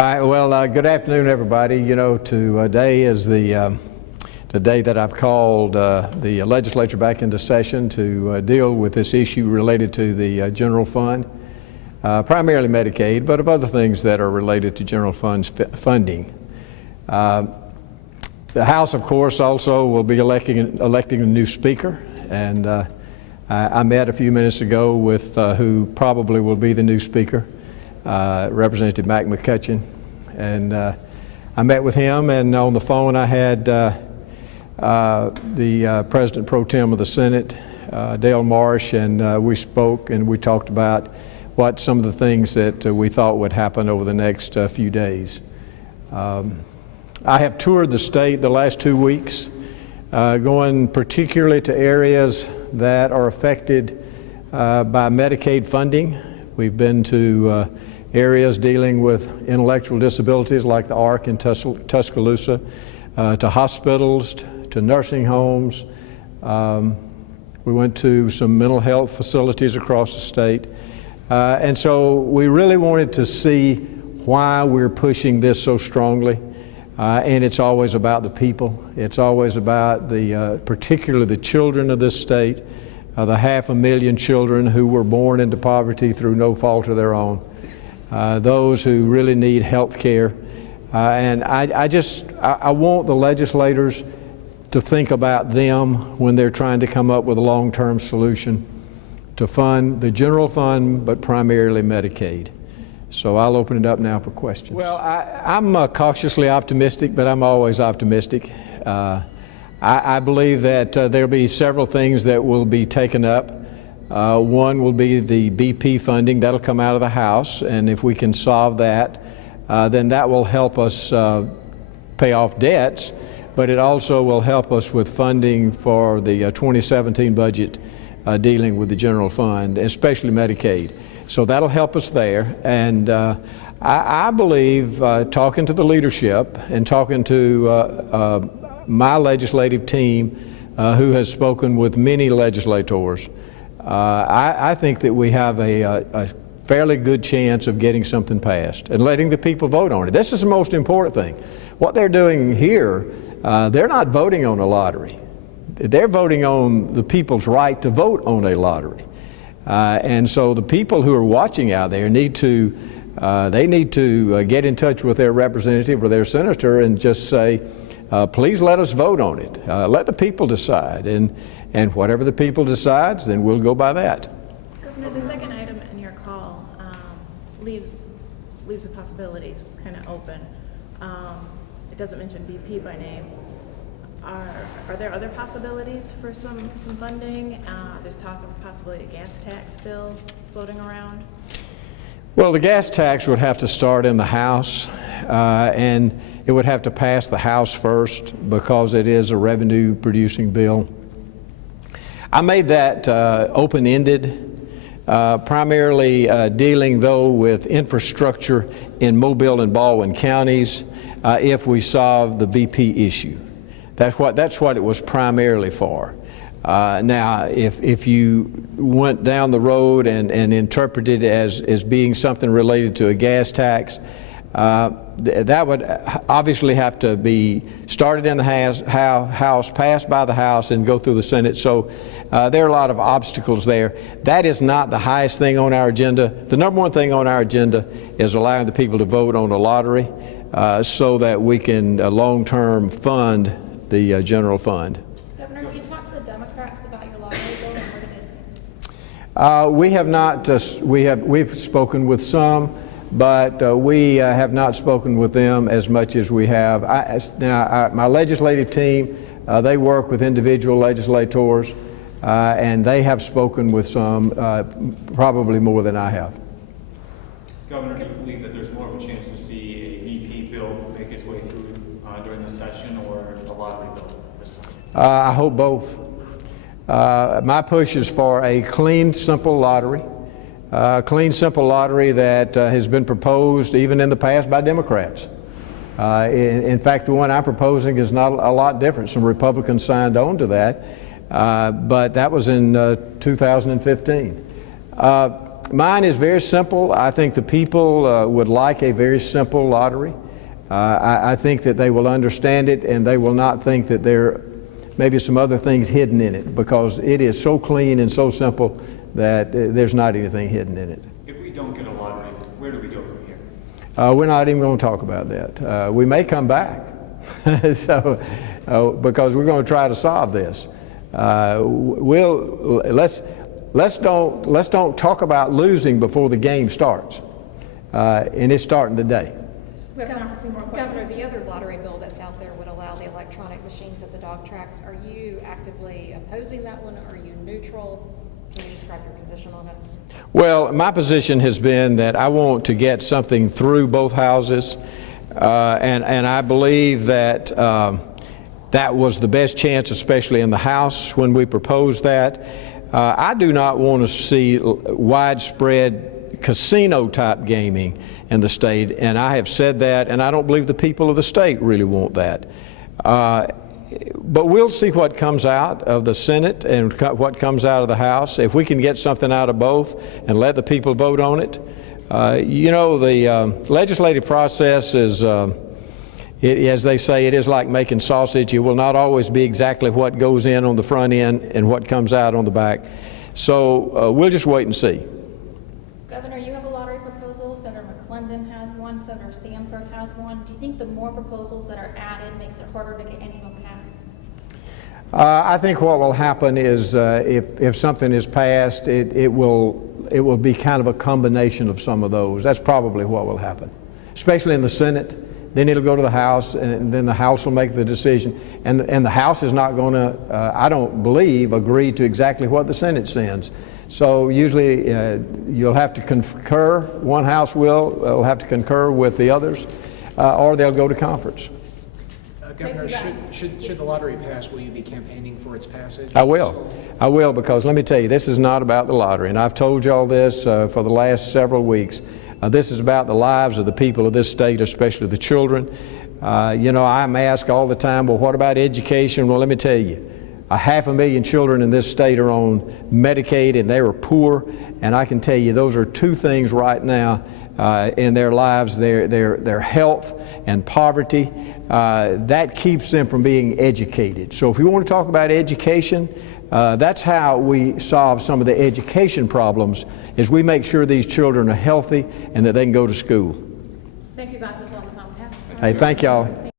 All right, well, good afternoon, everybody. You know, today is the day that I've called the legislature back into session to deal with this issue related to the general fund, primarily Medicaid, but of other things that are related to general funds funding. The House, of course, also will be electing a new speaker, and I met a few minutes ago with who probably will be the new speaker. Representative Mac McCutcheon, and I met with him, and on the phone I had the President Pro Tem of the Senate, Dale Marsh, and we spoke and we talked about what some of the things that we thought would happen over the next few days. I have toured the state the last 2 weeks, going particularly to areas that are affected by Medicaid funding. We've been to areas dealing with intellectual disabilities like the ARC in Tuscaloosa, to hospitals, to nursing homes. We went to some mental health facilities across the state. And so we really wanted to see why we're pushing this so strongly. And it's always about the people. It's always about particularly the children of this state, the 500,000 children who were born into poverty through no fault of their own. Those who really need health care. And I want the legislators to think about them when they're trying to come up with a long-term solution to fund the general fund, but primarily Medicaid. So I'll open it up now for questions. Well, I'm cautiously optimistic, but I'm always optimistic. I believe that there'll be several things that will be taken up. One will be the BP funding. That'll come out of the House, and if we can solve that, then that will help us pay off debts, but it also will help us with funding for the 2017 budget dealing with the general fund, especially Medicaid. So that'll help us there, and I believe, talking to the leadership and talking to my legislative team, who has spoken with many legislators, I think that we have a fairly good chance of getting something passed and letting the people vote on it. This is the most important thing. What they're doing here, they're not voting on a lottery. They're voting on the people's right to vote on a lottery. And so the people who are watching out there need to get in touch with their representative or their senator and just say, please let us vote on it. Let the people decide. And whatever the people decides, then we'll go by that. Governor, the second item in your call leaves the possibilities kind of open. It doesn't mention BP by name. Are there other possibilities for some funding? There's talk of possibly a gas tax bill floating around. Well, the gas tax would have to start in the House, and it would have to pass the House first because it is a revenue-producing bill. I made that open-ended, primarily dealing, though, with infrastructure in Mobile and Baldwin counties if we solve the BP issue. That's what it was primarily for. Now, if you went down the road and interpreted it as being something related to a gas tax, that would obviously have to be started in the House, passed by the House, and go through the Senate. So there are a lot of obstacles there. That is not the highest thing on our agenda. The number one thing on our agenda is allowing the people to vote on a lottery so that we can long-term fund the general fund. Governor, have you talked to the Democrats about your lottery bill, and where do they stand? We have not. We've spoken with some, but we have not spoken with them as much as we have. My legislative team, they work with individual legislators, and they have spoken with some, probably more than I have. Governor, do you believe that there's more of a chance to see a BP bill make its way through during the session, or a lottery bill this time? I hope both. My push is for a clean, simple lottery. Clean, simple lottery that has been proposed even in the past by Democrats. In fact, the one I'm proposing is not a lot different. Some Republicans signed on to that, but that was in 2015. Mine is very simple. I think the people would like a very simple lottery. I think that they will understand it, and they will not think that there may be some other things hidden in it, because it is so clean and so simple that there's not anything hidden in it. If we don't get a lottery, where do we go from here? We're not even going to talk about that. We may come back, so because we're going to try to solve this. Let's don't talk about losing before the game starts, and it's starting today. We have time for 2 more questions. Governor, the other lottery bill that's out there would allow the electronic machines at the dog tracks. Are you actively opposing that one? Are you neutral? Can you describe your position on it? Well, my position has been that I want to get something through both houses, and I believe that that was the best chance, especially in the House when we proposed that. I do not want to see widespread casino-type gaming in the state, and I have said that, and I don't believe the people of the state really want that. But we'll see what comes out of the Senate and what comes out of the House. If we can get something out of both and let the people vote on it. You know, the legislative process is, as they say, it is like making sausage. It will not always be exactly what goes in on the front end and what comes out on the back. So we'll just wait and see. Governor, you have a lottery proposal. Senator McClendon has one. Senator Sanford has one. Do you think the more proposals that are added makes it harder to get any of them passed? I think what will happen is if something is passed, it will be kind of a combination of some of those. That's probably what will happen, especially in the Senate. Then it'll go to the House, and then the House will make the decision. And the House is not going to, I don't believe, agree to exactly what the Senate sends. So usually you'll have to concur. One House will have to concur with the others, or they'll go to conference. Governor, should the lottery pass, will you be campaigning for its passage? I will, because let me tell you, this is not about the lottery, and I've told you all this for the last several weeks. This is about the lives of the people of this state, especially the children. You know, I'm asked all the time, well, what about education? Well, let me tell you, 500,000 children in this state are on Medicaid, and they are poor, and I can tell you those are two things right now in their lives, their health and poverty. That keeps them from being educated. So if you want to talk about education, that's how we solve some of the education problems, is we make sure these children are healthy and that they can go to school. Thank you guys. That's all the time we have. Hey, thank y'all.